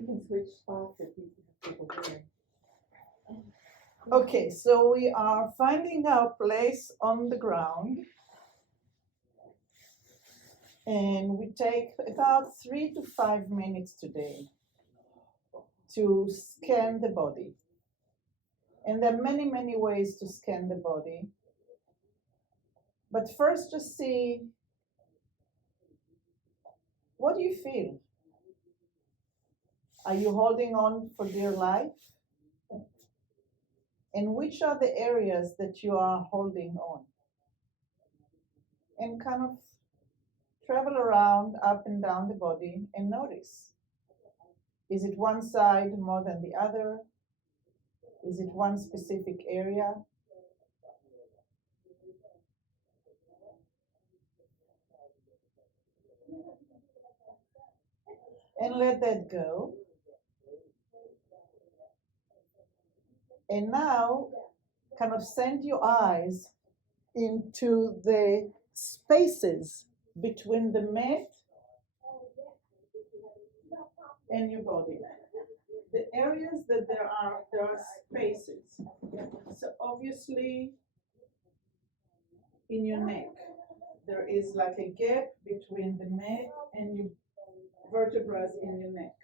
You can switch spots if you have people here. Okay, so we are finding our place on the ground. And we take about 3 to 5 minutes today to scan the body. And there are many, many ways to scan the body. But first, just see, what do you feel? Are you holding on for dear life? And which are the areas that you are holding on? And kind of travel around, up and down the body, and notice. Is it one side more than the other? Is it one specific area? And let that go. And now, kind of send your eyes into the spaces between the mat and your body. The areas that there are spaces. So obviously, in your neck, there is like a gap between the mat and your vertebrae in your neck.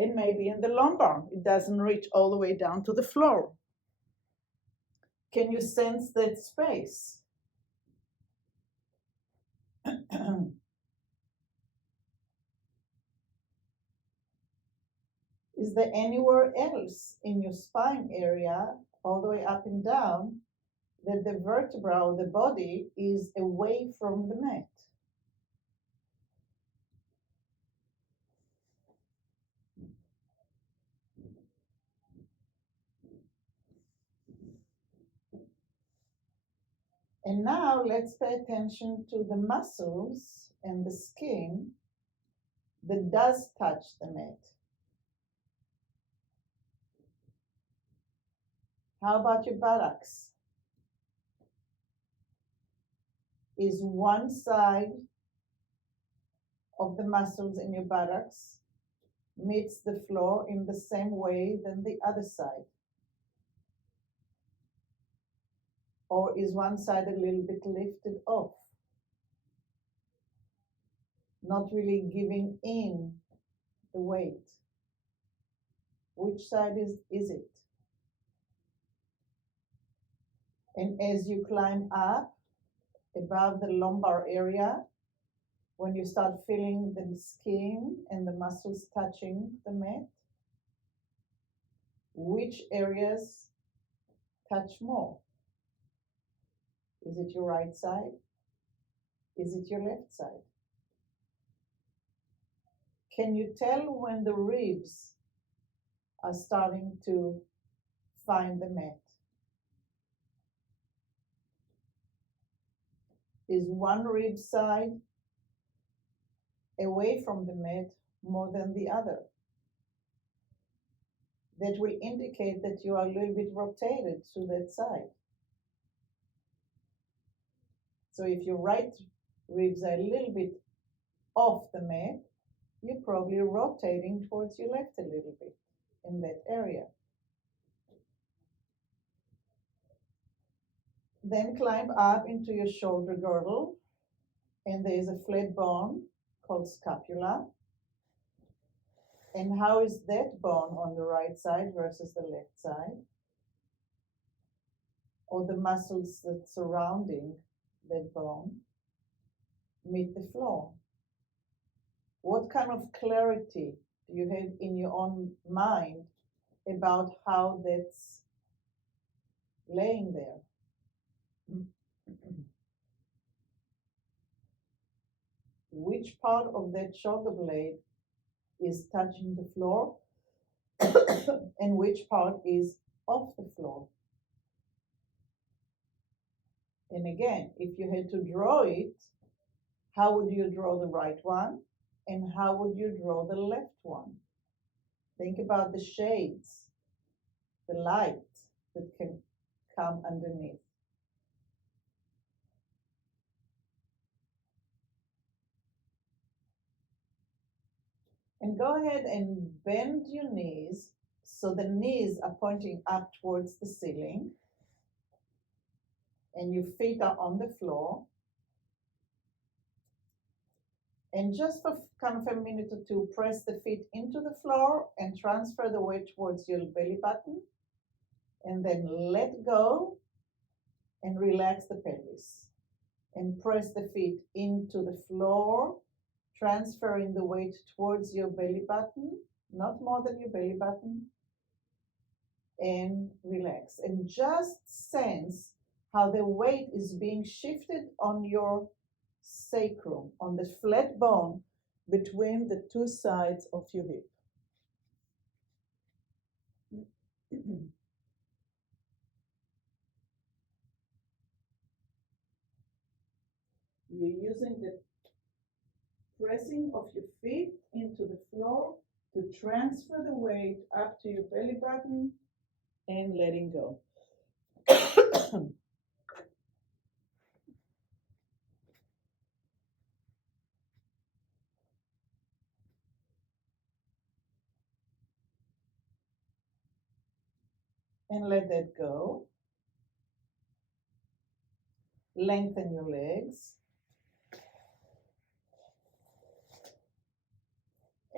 And maybe in the lumbar, it doesn't reach all the way down to the floor. Can you sense that space? Is there anywhere else in your spine area, all the way up and down, that the vertebra or the body is away from the mat? And now let's pay attention to the muscles and the skin that does touch the mat. How about your buttocks? Is one side of the muscles in your buttocks meets the floor in the same way than the other side? Or is one side a little bit lifted off? Not really giving in the weight. Which side is it? And as you climb up above the lumbar area, when you start feeling the skin and the muscles touching the mat, which areas touch more? Is it your right side? Is it your left side? Can you tell when the ribs are starting to find the mat? Is one rib side away from the mat more than the other? That will indicate that you are a little bit rotated to that side. So if your right ribs are a little bit off the mat, you're probably rotating towards your left a little bit in that area. Then climb up into your shoulder girdle, and there is a flat bone called scapula. And how is that bone on the right side versus the left side? Or the muscles that surrounding that bone meet the floor? What kind of clarity do you have in your own mind about how that's laying there? Which part of that shoulder blade is touching the floor and which part is off the floor? And again, if you had to draw it, how would you draw the right one? And how would you draw the left one? Think about the shades, the light that can come underneath. And go ahead and bend your knees so the knees are pointing up towards the ceiling and your feet are on the floor. And just for kind of a minute or two, press the feet into the floor and transfer the weight towards your belly button. And then let go and relax the pelvis. And press the feet into the floor, transferring the weight towards your belly button, not more than your belly button, and relax. And just sense how the weight is being shifted on your sacrum, on the flat bone between the two sides of your hip. You're using the pressing of your feet into the floor to transfer the weight up to your belly button and letting go. And let that go. Lengthen your legs.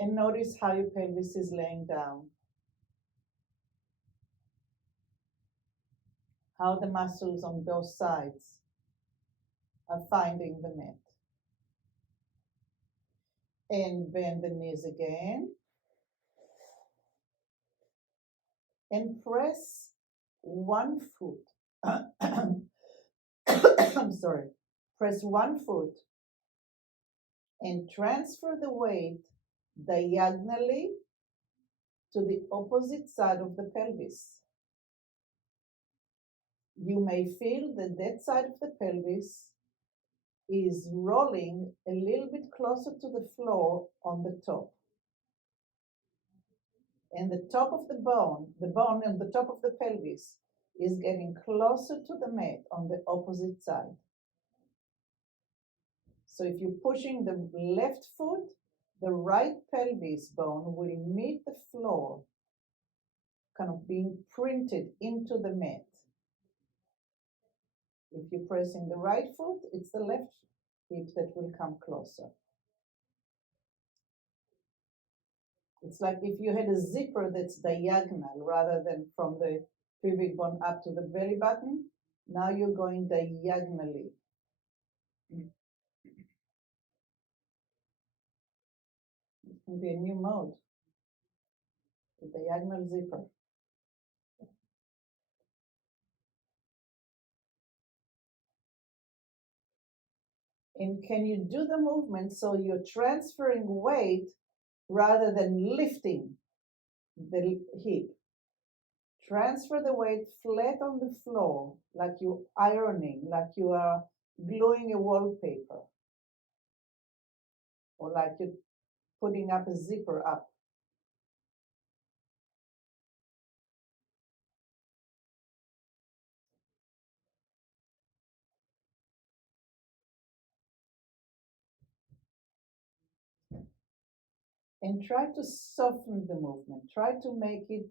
And notice how your pelvis is laying down. How the muscles on both sides are finding the mat. And bend the knees again. And press one foot. I'm sorry. Press one foot and transfer the weight diagonally to the opposite side of the pelvis. You may feel that that side of the pelvis is rolling a little bit closer to the floor on the top. And the top of the bone on the top of the pelvis is getting closer to the mat on the opposite side. So if you're pushing the left foot, the right pelvis bone will meet the floor, kind of being printed into the mat. If you're pressing the right foot, it's the left hip that will come closer. It's like if you had a zipper that's diagonal rather than from the pubic bone up to the belly button, now you're going diagonally. It can be a new mode, the diagonal zipper. And can you do the movement so you're transferring weight rather than lifting the hip? Transfer the weight flat on the floor, like you're ironing, like you are gluing a wallpaper, or like you're putting up a zipper up. And try to soften the movement. Try to make it.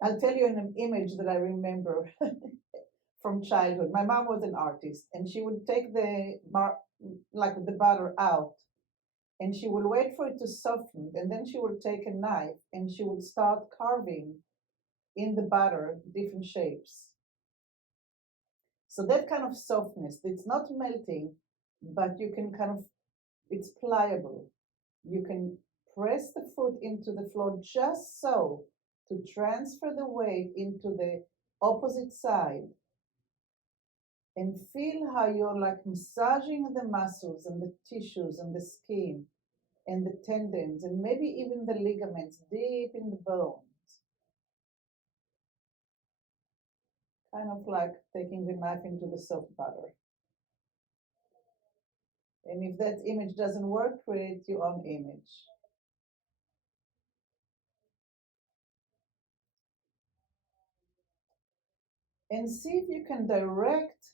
I'll tell you an image that I remember from childhood. My mom was an artist, and she would take the butter out, and she would wait for it to soften, and then she would take a knife and she would start carving in the butter different shapes. So that kind of softness, it's not melting, but you can kind of, it's pliable. You can press the foot into the floor just so to transfer the weight into the opposite side and feel how you're like massaging the muscles and the tissues and the skin and the tendons and maybe even the ligaments deep in the bones. Kind of like taking the knife into the soft butter. And if that image doesn't work, create your own image. And see if you can direct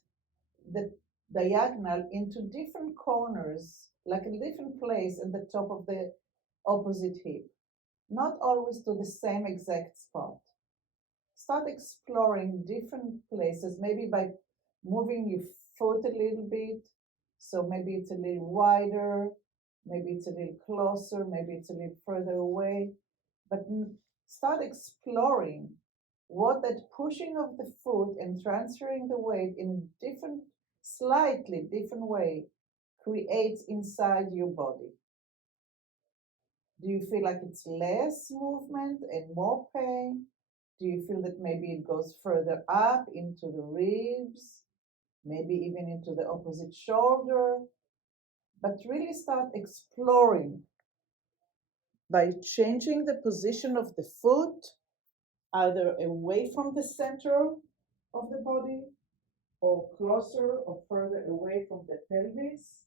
the diagonal into different corners, like a different place at the top of the opposite hip, not always to the same exact spot. Start exploring different places, maybe by moving your foot a little bit. So maybe it's a little wider, maybe it's a little closer, maybe it's a little further away. But start exploring what that pushing of the foot and transferring the weight in a different, slightly different way creates inside your body. Do you feel like it's less movement and more pain? Do you feel that maybe it goes further up into the ribs, maybe even into the opposite shoulder? But really start exploring by changing the position of the foot, either away from the center of the body or closer or further away from the pelvis.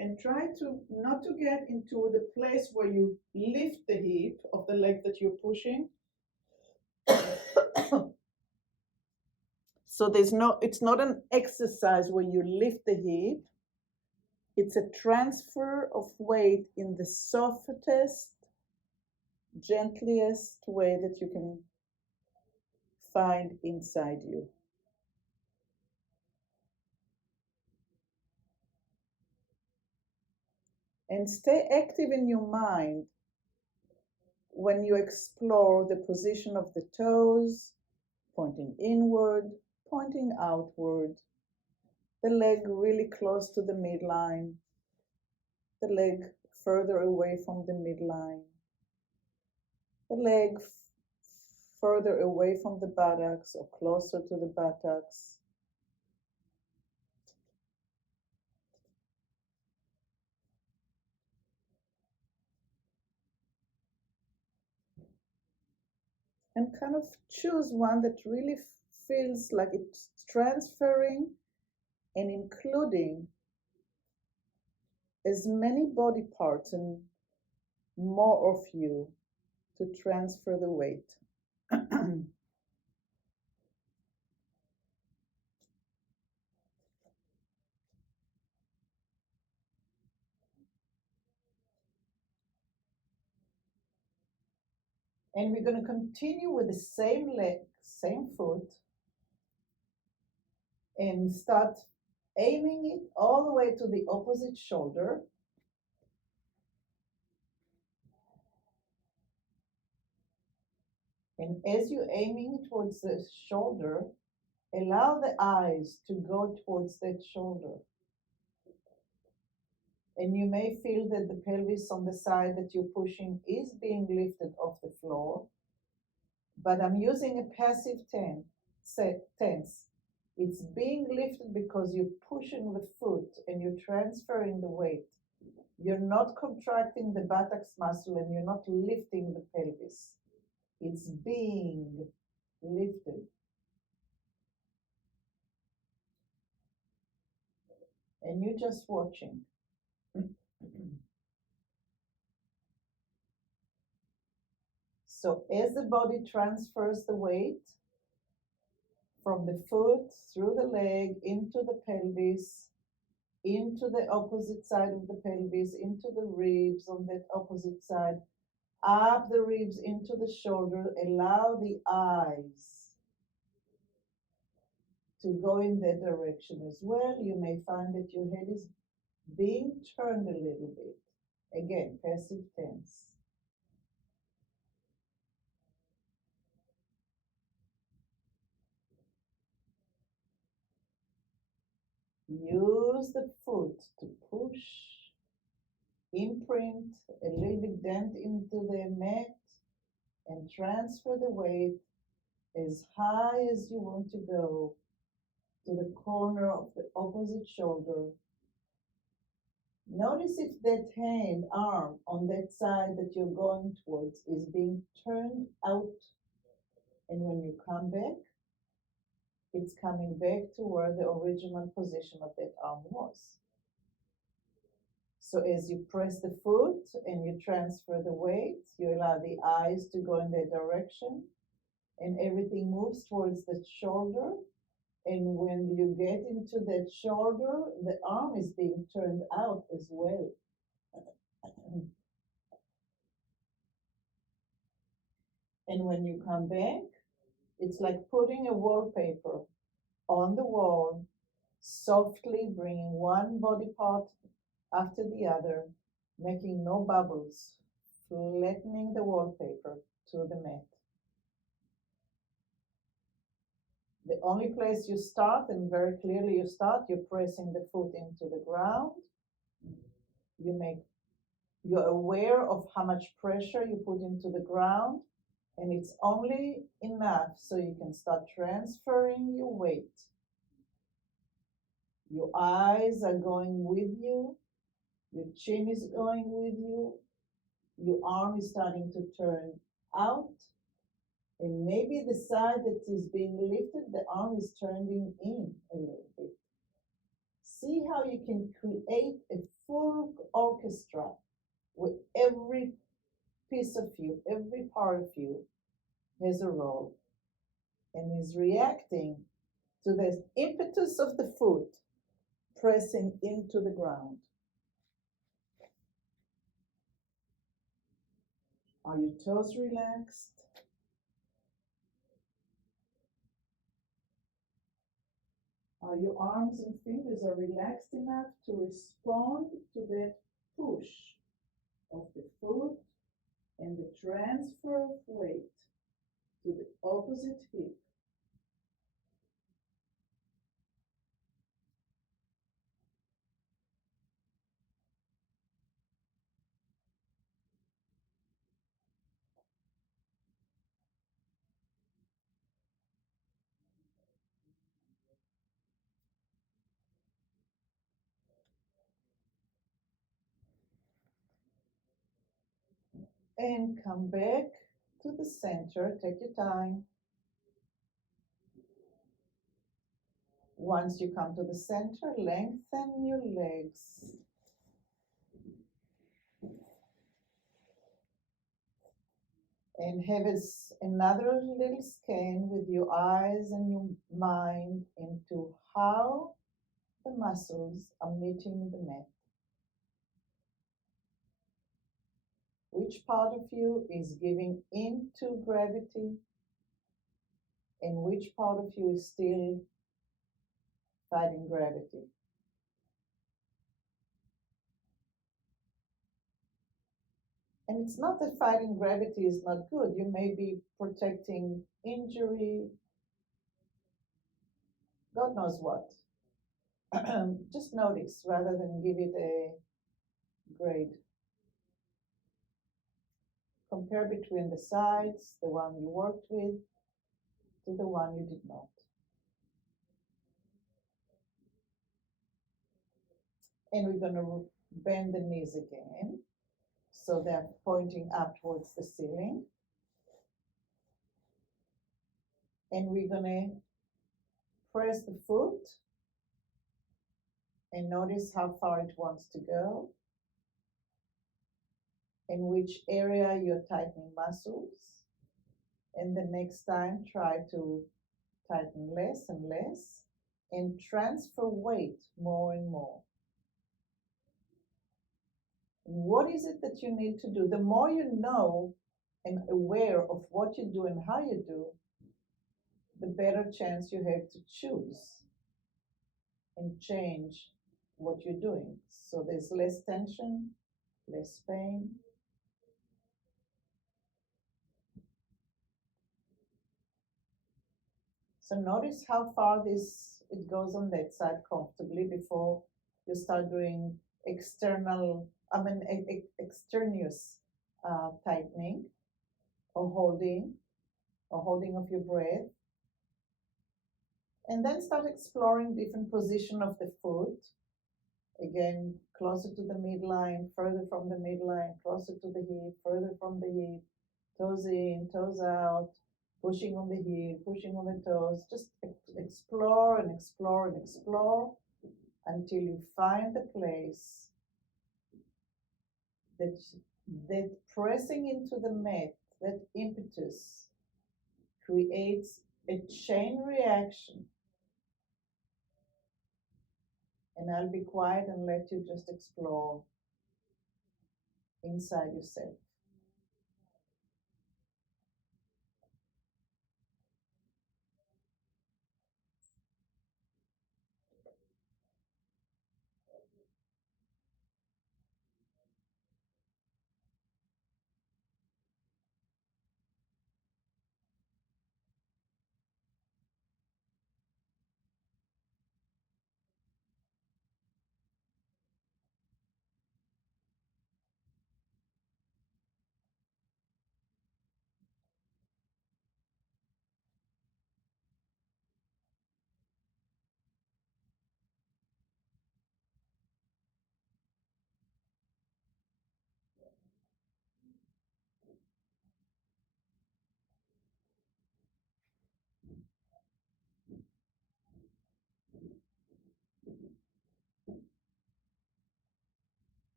And try to not to get into the place where you lift the hip of the leg that you're pushing. So it's not an exercise where you lift the hip. It's a transfer of weight in the softest, gentlest way that you can find inside you. And stay active in your mind when you explore the position of the toes, pointing inward, pointing outward, the leg really close to the midline, the leg further away from the midline, the leg further away from the buttocks or closer to the buttocks. And kind of choose one that really feels like it's transferring and including as many body parts and more of you to transfer the weight. And we're going to continue with the same leg, same foot, and start aiming it all the way to the opposite shoulder. And as you're aiming towards the shoulder, allow the eyes to go towards that shoulder. And you may feel that the pelvis on the side that you're pushing is being lifted off the floor. But I'm using a passive tense. It's being lifted because you're pushing the foot and you're transferring the weight. You're not contracting the buttocks muscle and you're not lifting the pelvis. It's being lifted. And you're just watching. So as the body transfers the weight from the foot through the leg into the pelvis, into the opposite side of the pelvis, into the ribs on that opposite side, up the ribs into the shoulder, allow the eyes to go in that direction as well. You may find that your head is being turned a little bit. Again, passive tense. Use the foot to push, imprint a little bit dent into the mat and transfer the weight as high as you want to go to the corner of the opposite shoulder. Notice if that hand, arm on that side that you're going towards is being turned out. And when you come back, it's coming back to where the original position of that arm was. So as you press the foot and you transfer the weight, you allow the eyes to go in that direction, and everything moves towards the shoulder. And when you get into that shoulder, the arm is being turned out as well. And when you come back, it's like putting a wallpaper on the wall, softly bringing one body part after the other, making no bubbles, flattening the wallpaper to the mat. The only place you start, and very clearly you start, you're pressing the foot into the ground. You're aware of how much pressure you put into the ground, and it's only enough so you can start transferring your weight. Your eyes are going with you, your chin is going with you, your arm is starting to turn out, and maybe the side that is being lifted, the arm is turning in a little bit. See how you can create a full orchestra where every piece of you, every part of you has a role and is reacting to the impetus of the foot pressing into the ground. Are your toes relaxed? Are your arms and fingers are relaxed enough to respond to that push of the foot and the transfer of weight to the opposite hip? And come back to the center. Take your time. Once you come to the center, lengthen your legs. And have another little scan with your eyes and your mind into how the muscles are meeting the mat. Which part of you is giving into gravity and which part of you is still fighting gravity? And it's not that fighting gravity is not good. You may be protecting injury, God knows what. Just notice rather than give it a grade. Compare between the sides, the one you worked with to the one you did not. And we're going to bend the knees again. So they're pointing up towards the ceiling. And we're going to press the foot and notice how far it wants to go and which area you're tightening muscles. And the next time, try to tighten less and less and transfer weight more and more. What is it that you need to do? The more you know and aware of what you do and how you do, the better chance you have to choose and change what you're doing. So there's less tension, less pain. So notice how far it goes on that side comfortably before you start doing extraneous tightening or holding of your breath. And then start exploring different position of the foot. Again, closer to the midline, further from the midline, closer to the hip, further from the hip, toes in, toes out, pushing on the heel, pushing on the toes. Just explore and explore and explore until you find the place that that pressing into the mat, that impetus creates a chain reaction. And I'll be quiet and let you just explore inside yourself.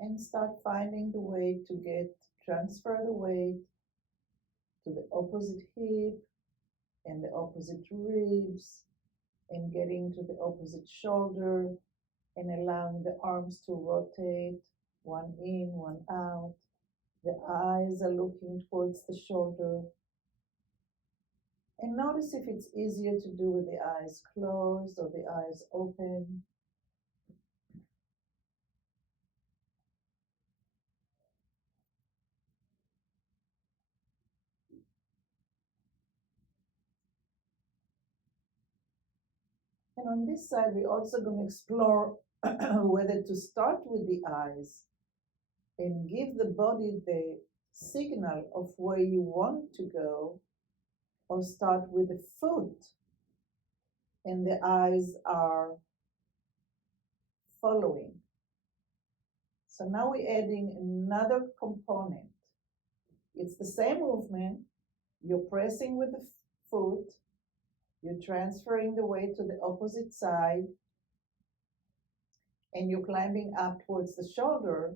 And start finding the way to transfer the weight to the opposite hip and the opposite ribs and getting to the opposite shoulder and allowing the arms to rotate, one in, one out. The eyes are looking towards the shoulder. And notice if it's easier to do with the eyes closed or the eyes open. And on this side, we're also going to explore whether to start with the eyes and give the body the signal of where you want to go, or start with the foot and the eyes are following. So now we're adding another component. It's the same movement. You're pressing with the foot, you're transferring the weight to the opposite side, and you're climbing up towards the shoulder.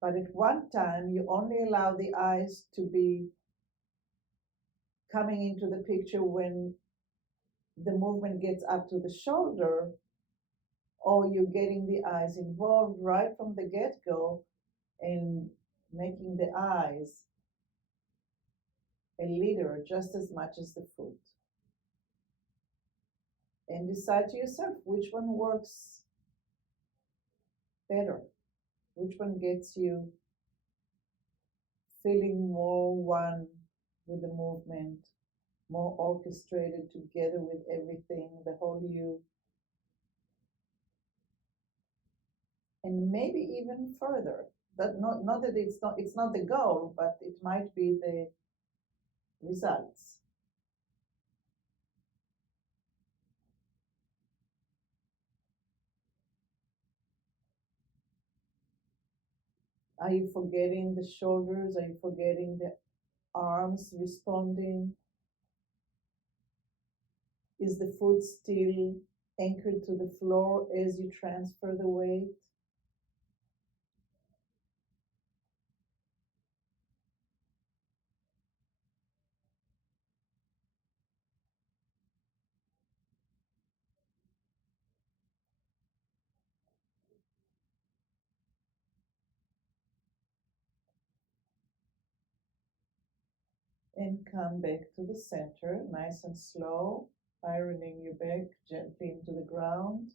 But at one time, you only allow the eyes to be coming into the picture when the movement gets up to the shoulder, or you're getting the eyes involved right from the get-go and making the eyes a leader just as much as the foot. And decide to yourself which one works better, which one gets you feeling more one with the movement, more orchestrated together with everything, the whole you. And maybe even further. That not that it's not the goal, but it might be the results. Are you forgetting the shoulders? Are you forgetting the arms responding? Is the foot still anchored to the floor as you transfer the weight? And come back to the center, nice and slow. Ironing your back gently into the ground,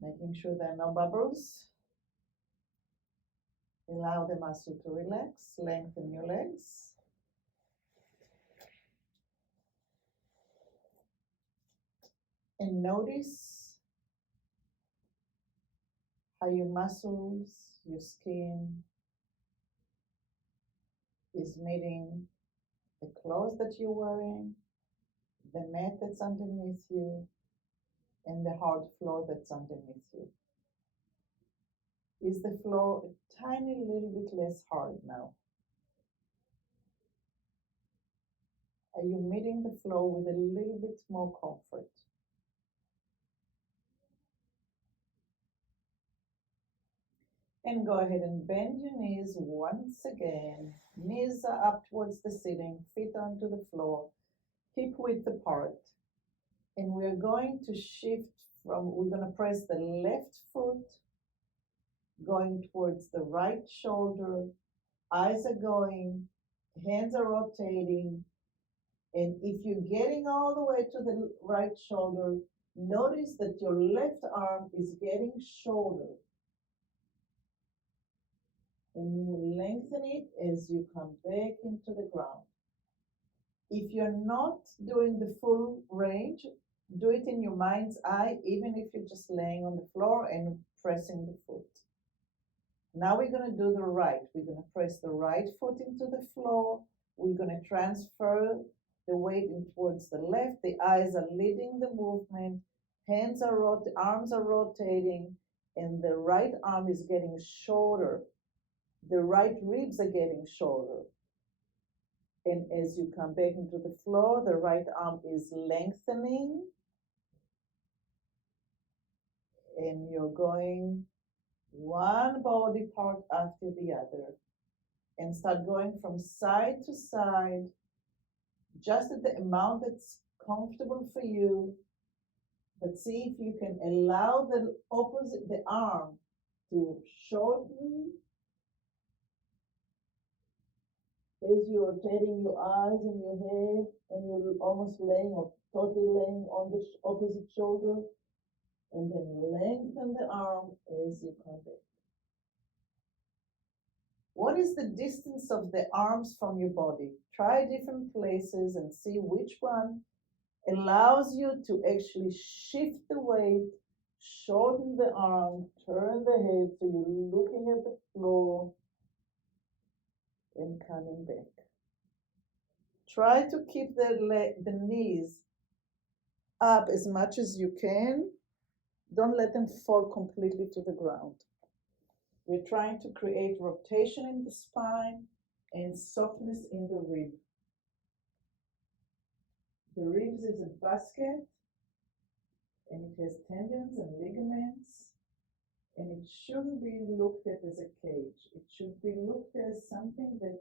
making sure there are no bubbles. Allow the muscle to relax, lengthen your legs. And notice how your muscles, your skin is meeting the clothes that you're wearing, the mat that's underneath you, and the hard floor that's underneath you. Is the floor a tiny little bit less hard now? Are you meeting the floor with a little bit more comfort? And go ahead and bend your knees once again. Knees are up towards the ceiling, feet onto the floor, hip width apart. And we're going to shift we're going to press the left foot, going towards the right shoulder, eyes are going, hands are rotating. And if you're getting all the way to the right shoulder, notice that your left arm is getting shorter. And you will lengthen it as you come back into the ground. If you're not doing the full range, do it in your mind's eye, even if you're just laying on the floor and pressing the foot. Now we're going to do the right. We're going to press the right foot into the floor. We're going to transfer the weight in towards the left. The eyes are leading the movement. Arms are rotating, and the right arm is getting shorter. The right ribs are getting shorter. And as you come back into the floor, the right arm is lengthening. And you're going one body part after the other. And start going from side to side, just at the amount that's comfortable for you. But see if you can allow the arm to shorten as you're rotating your eyes and your head, and you're almost laying or totally laying on the opposite shoulder, and then lengthen the arm as you come back. What is the distance of the arms from your body? Try different places and see which one allows you to actually shift the weight, shorten the arm, turn the head so you're looking at the floor and coming back. Try to keep the knees up as much as you can. Don't let them fall completely to the ground. We're trying to create rotation in the spine and softness in the rib. The ribs is a basket, and it has tendons and ligaments, and it shouldn't be looked at as a cage. It should be looked at as something that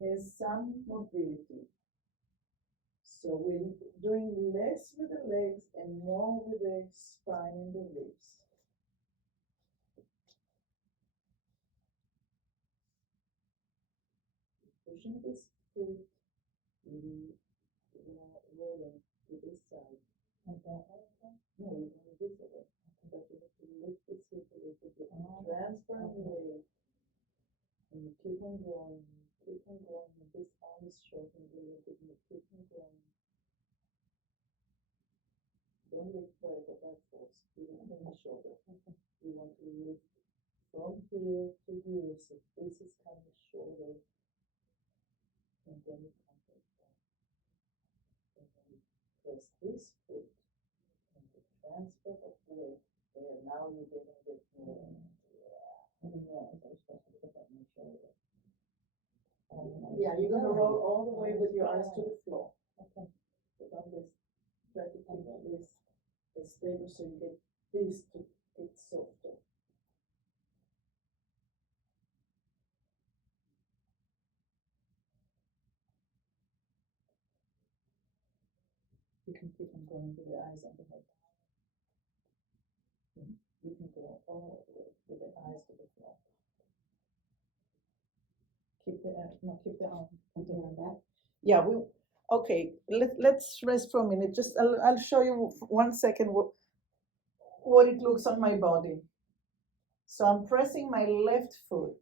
has some mobility. So we're doing less with the legs and more with the spine and the ribs. Pushing this foot, rolling to this side. No, we're going this way. But you have to lift this hip a little bit. Transferring the weight. And you keep on going, and this arm is shortening a little bit, and you keep on going. Don't lift by the back force, even in the shoulder. You want to lift from here to here, so this is coming shorter. And then you come back down. And then you press this foot, and the transfer of weight. There, now you're getting a bit more. Yeah, you're going to roll all the way with your eyes to the floor. Okay. So don't just try to keep this as stable so you get this to get softer. You can keep on going with the eyes on the head. You can go all the way with the eyes to the floor. Keep the arm. Put the arm back. Yeah, Okay, let's rest for a minute. Just I'll show you 1 second what it looks on my body. So I'm pressing my left foot.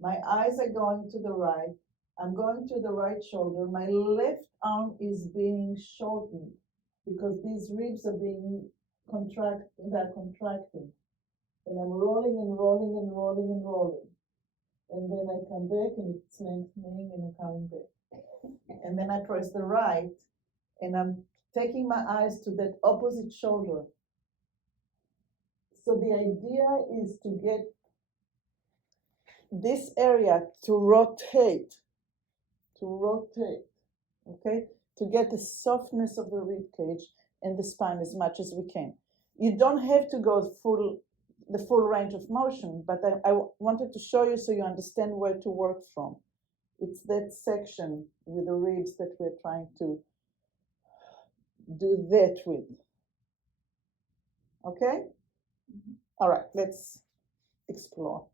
My eyes are going to the right. I'm going to the right shoulder. My left arm is being shortened because these ribs are being they're contracting. And I'm rolling and rolling and rolling and rolling. And then I come back and it's lengthening and I'm coming back. And then I press the right and I'm taking my eyes to that opposite shoulder. So the idea is to get this area to rotate, okay, to get the softness of the rib cage and the spine as much as we can. You don't have to go the full range of motion, but I wanted to show you so you understand where to work from. It's that section with the ribs that we're trying to do that with. Okay? Mm-hmm. All right, let's explore.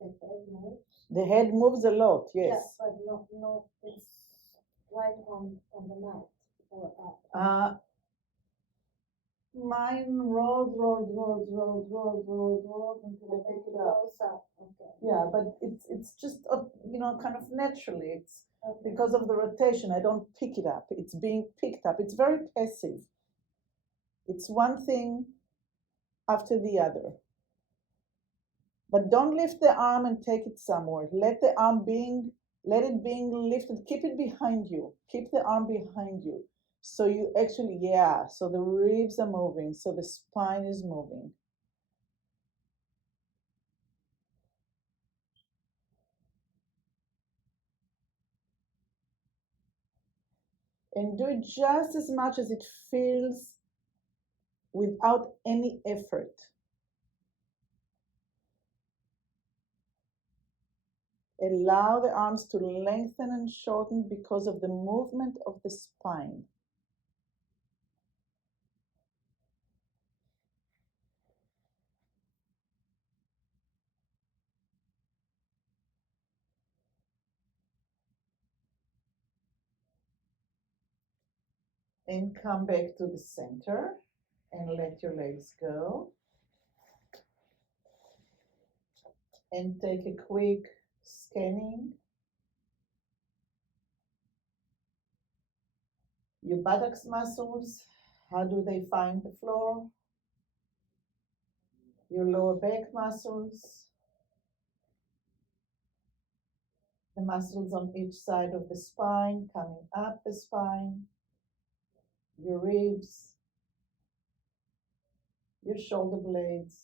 The head moves. The head moves a lot, yes. Yeah, but not it's right on the mat or up. Mine rolls until I pick it up. Okay. Yeah, but it's just kind of naturally. It's okay. Because of the rotation. I don't pick it up. It's being picked up. It's very passive. It's one thing after the other. But don't lift the arm and take it somewhere. Let it being lifted. Keep it behind you. Keep the arm behind you. So you actually, so the ribs are moving. So the spine is moving. And do it just as much as it feels without any effort. Allow the arms to lengthen and shorten because of the movement of the spine. And come back to the center and let your legs go. And take a quick scanning. Your buttocks muscles, how do they find the floor? Your lower back muscles, the muscles on each side of the spine, coming up the spine, your ribs, your shoulder blades.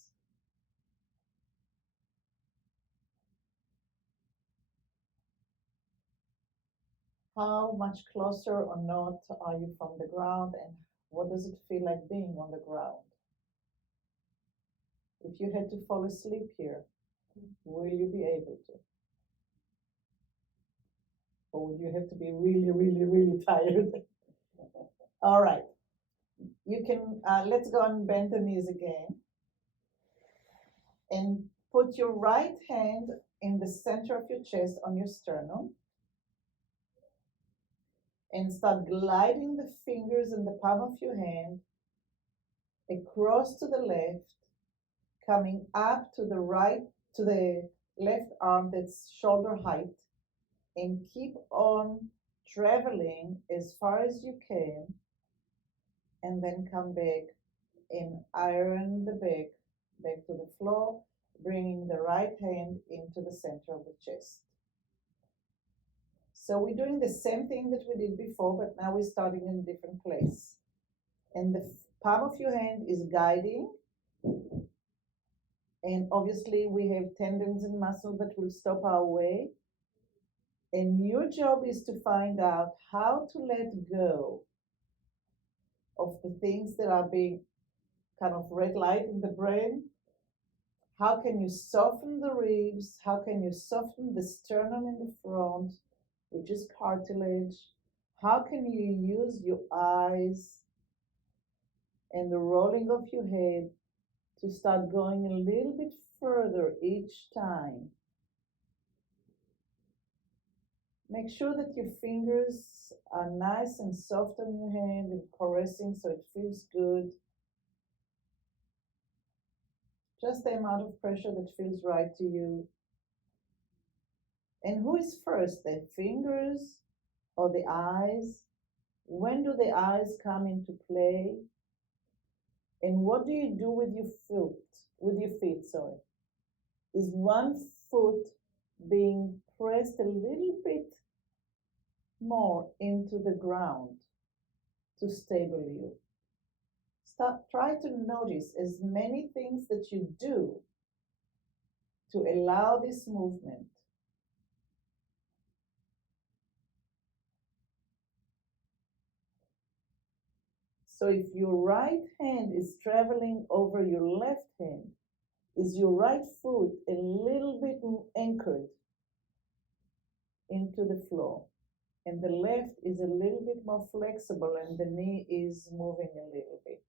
How much closer or not are you from the ground, and what does it feel like being on the ground? If you had to fall asleep here, will you be able to? Or would you have to be really, really, really tired? All right. You can, let's go and bend the knees again. And put your right hand in the center of your chest on your sternum. And start gliding the fingers in the palm of your hand across to the left, coming up to the right, to the left arm that's shoulder height, and keep on traveling as far as you can, and then come back and iron the back to the floor, bringing the right hand into the center of the chest. So we're doing the same thing that we did before, but now we're starting in a different place. And the palm of your hand is guiding. And obviously we have tendons and muscles that will stop our way. And your job is to find out how to let go of the things that are being kind of red light in the brain. How can you soften the ribs? How can you soften the sternum in the front, which is cartilage? How can you use your eyes and the rolling of your head to start going a little bit further each time? Make sure that your fingers are nice and soft on your hand and caressing so it feels good. Just the amount of pressure that feels right to you. And who is first, the fingers or the eyes? When do the eyes come into play? And what do you do with your foot? With your feet, sorry. Is one foot being pressed a little bit more into the ground to stable you? Try to notice as many things that you do to allow this movement. So if your right hand is traveling over your left hand, is your right foot a little bit anchored into the floor? And the left is a little bit more flexible and the knee is moving a little bit.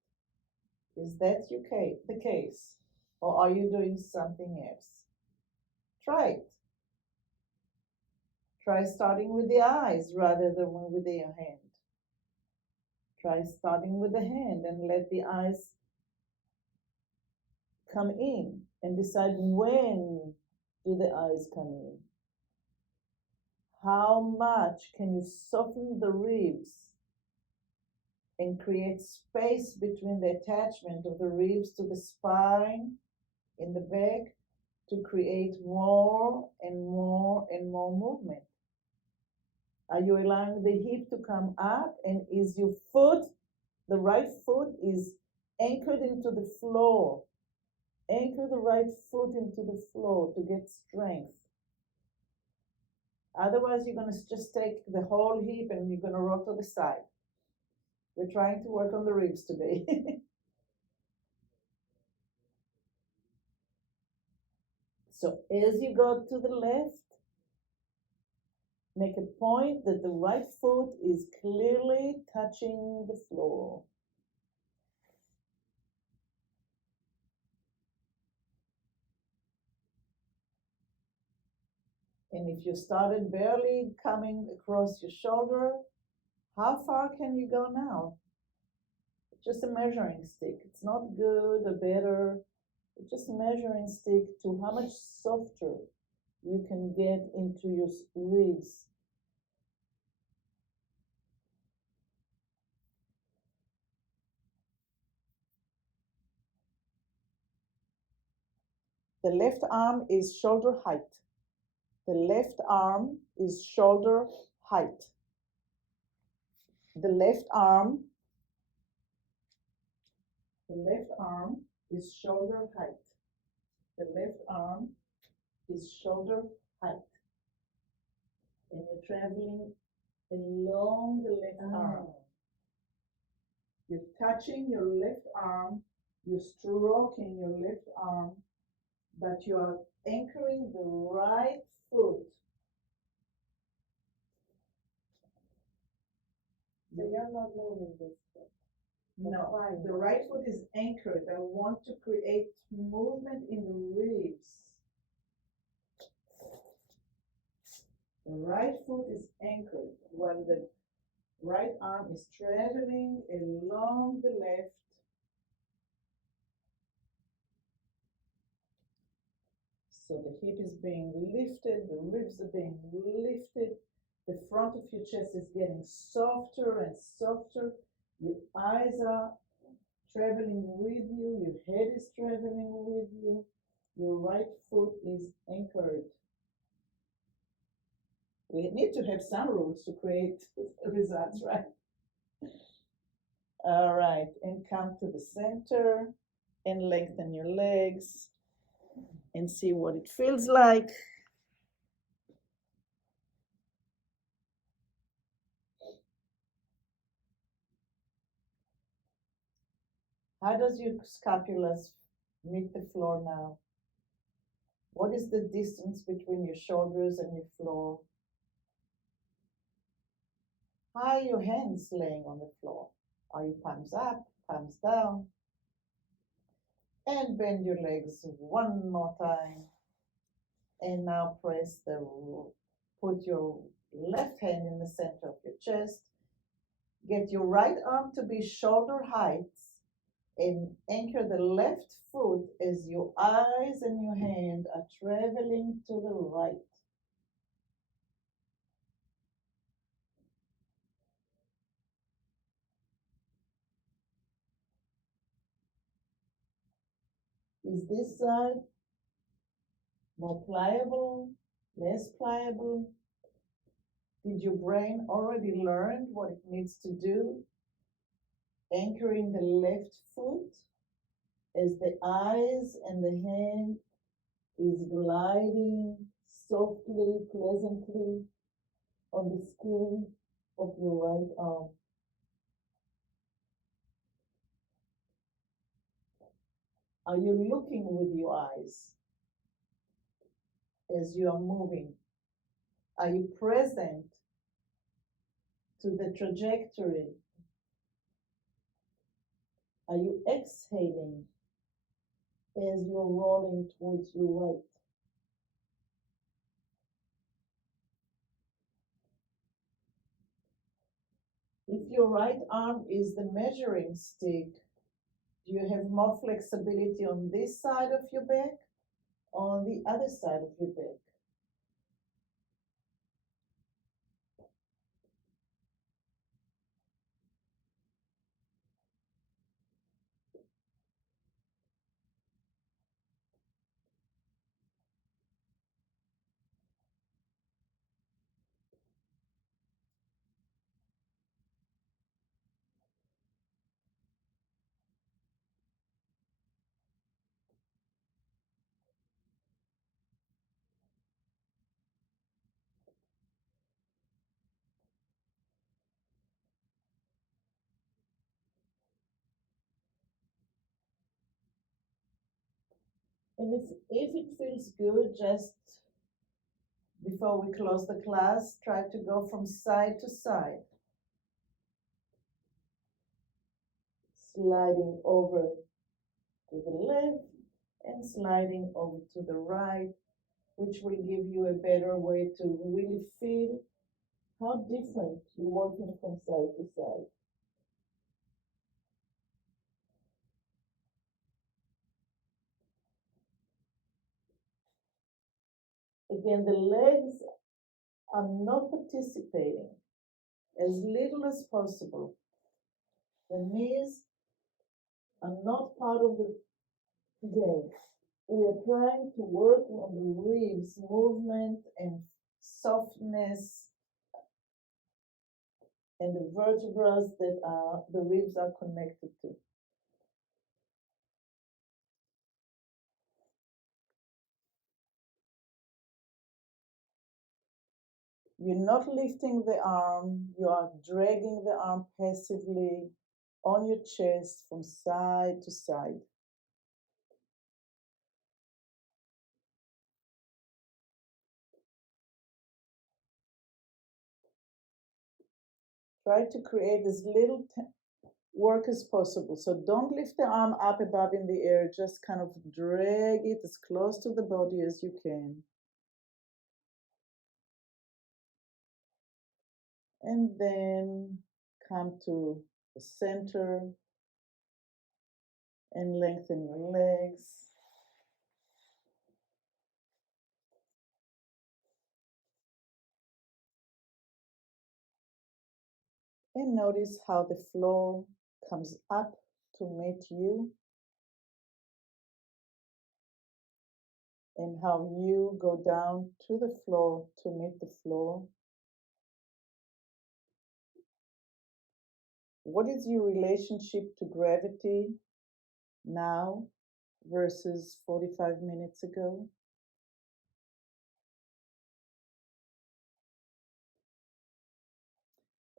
Is that the case? Or are you doing something else? Try it. Try starting with the eyes rather than with your hand. Try starting with the hand and let the eyes come in and decide when do the eyes come in. How much can you soften the ribs and create space between the attachment of the ribs to the spine in the back to create more and more and more movement? Are you allowing the hip to come up, and is your foot, the right foot is anchored into the floor? Anchor the right foot into the floor to get strength. Otherwise, you're going to just take the whole hip and you're going to rock to the side. We're trying to work on the ribs today. So as you go to the left, make a point that the right foot is clearly touching the floor. And if you started barely coming across your shoulder, how far can you go now? It's just a measuring stick. It's not good or better. It's just a measuring stick to how much softer you can get into your ribs. The left arm is shoulder height. The left arm is shoulder height. The left arm is shoulder height. The left arm is shoulder height. And you're traveling along the left arm. You're touching your left arm, you're stroking your left arm, but you're anchoring the right foot. So you're not moving this foot. No, the right foot is anchored. I want to create movement in the ribs. The right foot is anchored while the right arm is traveling along the left. So the hip is being lifted, the ribs are being lifted, the front of your chest is getting softer and softer. Your eyes are traveling with you, your head is traveling with you, your right foot is anchored. We need to have some rules to create results, right? All right, and come to the center and lengthen your legs and see what it feels like. How does your scapulas meet the floor now? What is the distance between your shoulders and your floor? How are your hands laying on the floor? Are you palms up, palms down? And bend your legs one more time. And now put your left hand in the center of your chest. Get your right arm to be shoulder height and anchor the left foot as your eyes and your hand are traveling to the right. Is this side more pliable, less pliable? Did your brain already learn what it needs to do? Anchoring the left foot as the eyes and the hand is gliding softly, pleasantly on the skin of your right arm. Are you looking with your eyes as you are moving? Are you present to the trajectory? Are you exhaling as you're rolling towards your right? If your right arm is the measuring stick, do you have more flexibility on this side of your back or on the other side of your back? And if it feels good, just before we close the class, try to go from side to side, sliding over to the left and sliding over to the right, which will give you a better way to really feel how different you're working from side to side. Again, the legs are not participating as little as possible. The knees are not part of the game. We are trying to work on the ribs movement and softness and the vertebrae that the ribs are connected to. You're not lifting the arm, you are dragging the arm passively on your chest from side to side. Try to create as little work as possible. So don't lift the arm up above in the air, just kind of drag it as close to the body as you can. And then come to the center and lengthen your legs. And notice how the floor comes up to meet you and how you go down to the floor to meet the floor. What is your relationship to gravity now versus 45 minutes ago?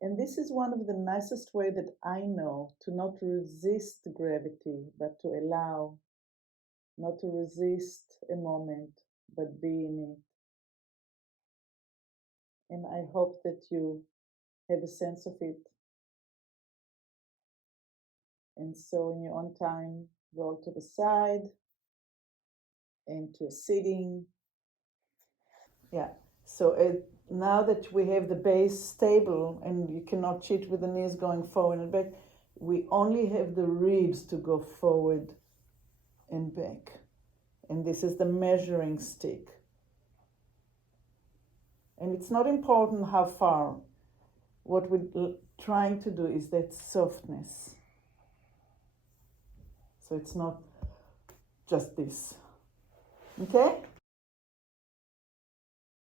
And this is one of the nicest way that I know to not resist gravity, but to allow, not to resist a moment, but be in it. And I hope that you have a sense of it. And so in your own time, roll to the side, into a sitting. Yeah, so now that we have the base stable and you cannot cheat with the knees going forward and back, we only have the ribs to go forward and back. And this is the measuring stick. And it's not important how far. What we're trying to do is that softness. So it's not just this. Okay?